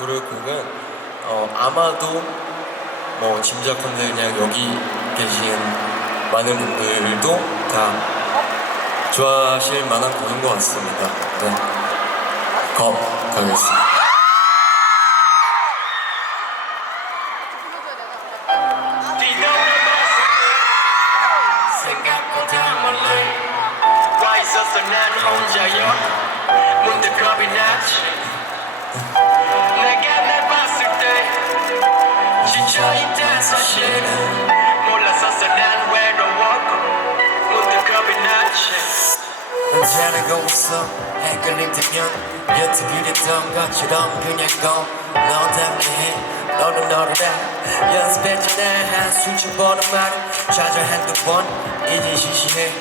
부를 곡은 어, 아마도 뭐 짐작컨대 그냥 여기 계신 많은 분들도 다 좋아하실 만한 곡인 것 같습니다. 네. 거 가겠습니다. 혼자여 문득 겁이 났 잘하고 있어 헷갈림 되면 여태 그랬던 것처럼 그냥 고너 때문에 해. 너는 너를 알 연습했잖아 한 수천 번은 말을 찾아 한두 번. 이제 시시해.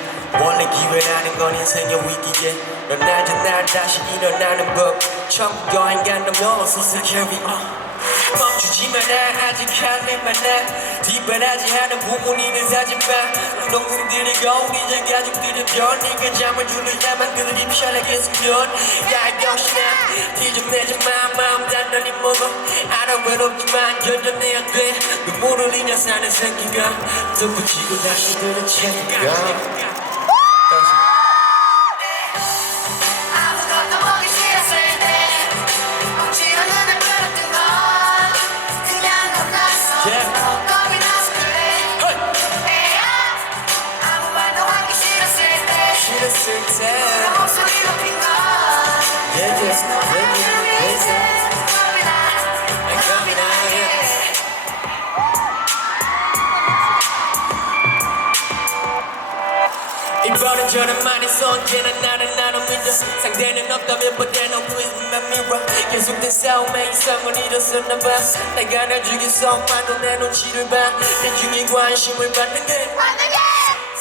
원래 기회라는 건 인생의 위기에 넌 낮은 날 다시 일어나는 법. 천국 여행 간다면 어서 carry on 멈추지 마라 아직 할래 많아 뒷바라지 하는 부모님의 사진봐 동생들이 거울 이제 가족들이 별 네가 잠을 줄여야만 그들이 편하게 숨겨야 역 저는 많이 써 언제나 나는 나를 믿어 상대는 없다면 but then I'm with my mirror 계속된 싸움에 이상을 잃었었나 봐 내가 날 죽였어 만도 내 눈치를 봐내 중에 관심을 받는 게 받는 게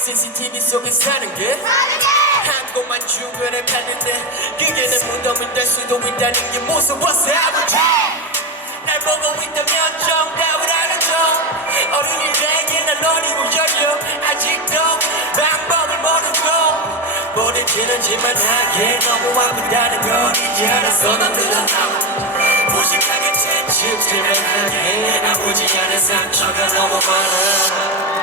CCTV 속에 사는 게? 한 곳만 주변에 봤는데 그게 내 무덤이 될 수도 있다는 게 무서워서 아버지? 날 보고 있다면 정답을 아는 점 어린이들에게 날 노리고 열려. 아직도 방법을 모르고 보내지는지만 하기에 너무 아프다는 걸 이제 알았어 넌 들었나 무식하게 채찍질만 하기에 아프지 않은 상처가 너무 많아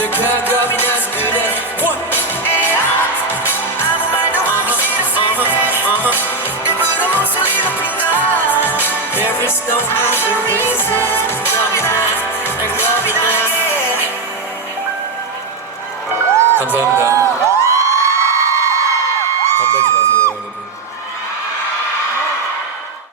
내가 겁이 나서 그래. 아무 말도 하기 싫었을 때 일부러 목소리 높인 건 There is no other reason. 겁이 나 겁이 나 감사합니다. 겁내지 마세요.